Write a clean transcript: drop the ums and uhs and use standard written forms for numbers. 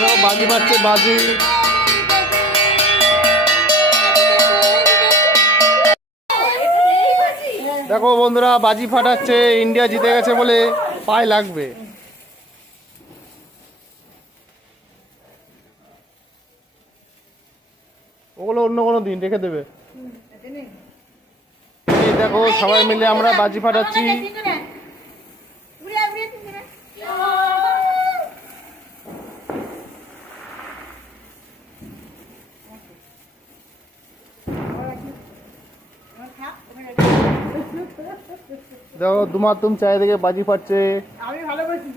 দেখো বাজি মারছে বাজি। দেখো বন্ধুরা বাজি ফাটাচ্ছে, ইন্ডিয়া জিতে গেছে বলে পায়ে লাগবে। ওগুলো অন্য কোনো দিন রেখে দেবে। এই দেখো সবাই মিলে আমরা বাজি ফাটাচ্ছি। দেখো দুমাতুম চারিদিকে বাজি ফাটছে। আমি ভালো করছি।